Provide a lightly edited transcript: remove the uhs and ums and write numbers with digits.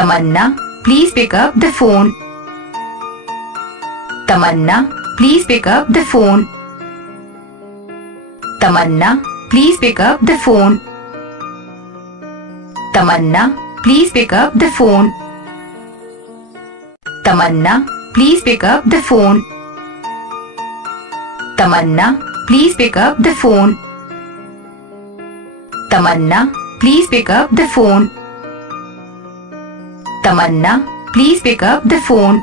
Tamanna, please pick up the phone. Tamanna, please pick up the phone. Tamanna, please pick up the phone. Tamanna, please pick up the phone. Tamanna, please pick up the phone. Tamanna, please pick up the phone. Tamanna, please pick up the phone. Tamanna, please pick up the phone.